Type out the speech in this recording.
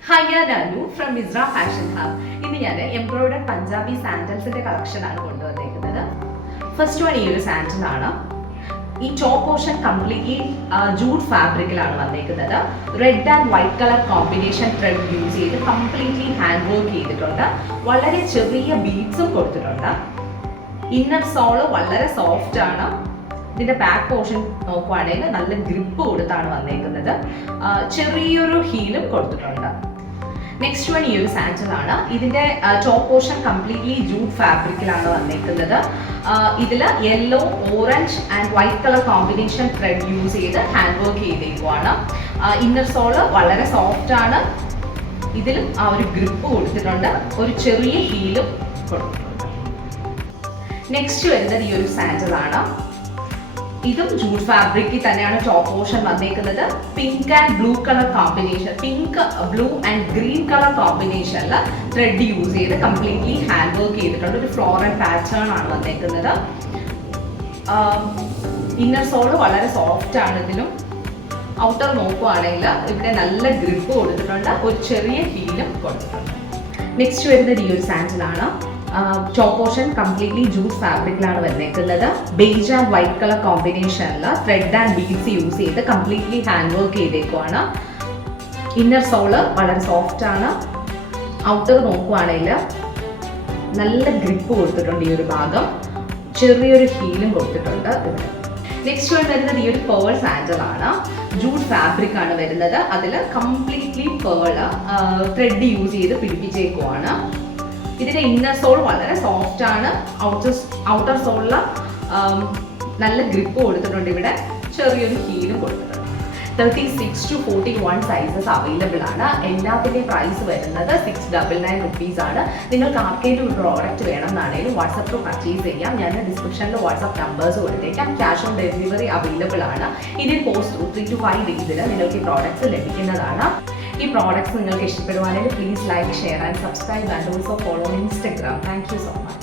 Hi, I'm Anu from Mizra Fashion Hub. ഇന്ന് ഞാൻ എംബ്രോയിഡർഡ് Punjabi സാൻഡൽസിന്റെ collection ആണ് കൊണ്ടുവന്നിരിക്കുന്നത്. ഫസ്റ്റ് വൺ ഈ ഒരു സാൻഡൽ ആണ്. ഈ ടോപ്പ് പോർഷൻ കംപ്ലീറ്റ്ലി ജൂട്ട് ഫാബ്രിക്കിലാണ് വന്നിരിക്കുന്നത്. Red and white colour combination thread use ചെയ്ത് കംപ്ലീറ്റ്ലി ഹാൻഡ് വർക്ക് ചെയ്തിട്ടുണ്ട്. വളരെ ചെറിയ ബീഡ്സും കൊടുത്തിട്ടുണ്ട്. ഇന്നർ സോള് വളരെ സോഫ്റ്റ് ആണ്. ഇതിന്റെ ബാക്ക് പോർഷൻ നോക്കുവാണെങ്കിൽ നല്ല ഗ്രിപ്പ് കൊടുത്താണ് വന്നേക്കുന്നത്. ചെറിയൊരു ഹീലും കൊടുത്തിട്ടുണ്ട്. നെക്സ്റ്റ് വൺ ഈ ഒരു സാൻഡൽ ആണ്. ഇതിന്റെ ടോപ്പ് പോർഷൻ കംപ്ലീറ്റ്ലി ജൂട്ട് ഫാബ്രിക്കിലാണ് വന്നേക്കുന്നത്. ഇതിൽ yellow, orange and white colour combination thread use ചെയ്ത് ഹാൻഡ് വർക്ക് ചെയ്തേക്കുവാണ്. ഇന്നർ സോള് വളരെ സോഫ്റ്റ് ആണ്. ഇതിലും ആ ഒരു ഗ്രിപ്പ് കൊടുത്തിട്ടുണ്ട്. ഒരു ചെറിയ ഹീലും കൊടുത്തിട്ടുണ്ട്. നെക്സ്റ്റ് വരുന്നത് ഈ ഒരു സാൻഡൽ ആണ്. ഇതും ജൂട്ട് ഫാബ്രിക്കിൽ തന്നെയാണ് ടോപ്പ് പോർഷൻ വന്നേക്കുന്നത്. Pink and blue colour combination, pink, blue and green colour കോമ്പിനേഷനിൽ ത്രെഡ് യൂസ് ചെയ്ത് കംപ്ലീറ്റ്ലി ഹാൻഡ് വർക്ക് ചെയ്തിട്ടുണ്ട്. ഒരു ഫ്ലോറൽ പാറ്റേൺ ആണ് വന്നേക്കുന്നത്. ഇന്നർ സോള് വളരെ സോഫ്റ്റ് ആണ്. ഇതിലും ഔട്ടർ നോക്കുവാണെങ്കിൽ ഇവിടെ നല്ല ഗ്രിപ്പ് കൊടുത്തിട്ടുണ്ട്. ഒരു ചെറിയ ഹീലും കൊടുത്തിട്ടുണ്ട്. നെക്സ്റ്റ് വരുന്നത് ഈ ഒരു സാൻഡലാണ്. ടോപ്പ് പോർഷൻ കംപ്ലീറ്റ്ലി ജൂട്ട് ഫാബ്രിക്കിലാണ് വന്നേക്കുന്നത്. ബേജ് ആൻഡ് വൈറ്റ് കളർ കോമ്പിനേഷനിൽ ത്രെഡ് ആൻഡ് ബീഡ്സ് യൂസ് ചെയ്ത് കംപ്ലീറ്റ്ലി ഹാൻഡ് വർക്ക് ചെയ്തേക്കുവാണ്. ഇന്നർ സോള് വളരെ സോഫ്റ്റ് ആണ്. ഔട്ടർ നോക്കുവാണെങ്കിൽ നല്ല ഗ്രിപ്പ് കൊടുത്തിട്ടുണ്ട്. ഈ ഒരു ഭാഗം ചെറിയൊരു ഹീലും കൊടുത്തിട്ടുണ്ട്. നെക്സ്റ്റ് വരുന്നത് ഈ ഒരു പേൾ സാൻഡൽ ആണ്. ജൂട്ട് ഫാബ്രിക് ആണ് വരുന്നത്. അതിൽ കംപ്ലീറ്റ്ലി പേള് ത്രെഡ് യൂസ് ചെയ്ത് പിടിപ്പിച്ചേക്കുവാണ്. ഇതിന്റെ ഇന്നർ സോൾ വളരെ സോഫ്റ്റ് ആണ്. ഔട്ടർ സോളിൽ നല്ല ഗ്രിപ്പ് കൊടുത്തിട്ടുണ്ട്. ഇവിടെ ചെറിയൊരു ഹീലും കൊടുത്തിട്ടുണ്ട്. 36 to 41 സൈസസ് അവൈലബിൾ ആണ്. എല്ലാത്തിൻ്റെയും പ്രൈസ് വരുന്നത് 699 റുപ്പീസ് ആണ്. നിങ്ങൾക്ക് ആർക്കെങ്കിലും ഒരു പ്രോഡക്റ്റ് വേണമെന്നാണെങ്കിലും വാട്സപ്പ് പർച്ചേസ് ചെയ്യാം. ഞാൻ ഡിസ്ക്രിപ്ഷനിൽ വാട്സപ്പ് നമ്പേഴ്സ് കൊടുത്തേക്കാം. ക്യാഷ് ഓൺ ഡെലിവറി അവൈലബിൾ ആണ്. ഇന്ത്യൻ പോസ്റ്റ് 3 to 5 ഡേയ്സിൽ നിങ്ങൾക്ക് ഈ പ്രോഡക്റ്റ്സ് ലഭിക്കുന്നതാണ്. ഈ പ്രോഡക്റ്റ്സ് നിങ്ങൾക്ക് ഇഷ്ടപ്പെടുവാണെങ്കിൽ please like, share and subscribe and also follow on Instagram. Thank you so much.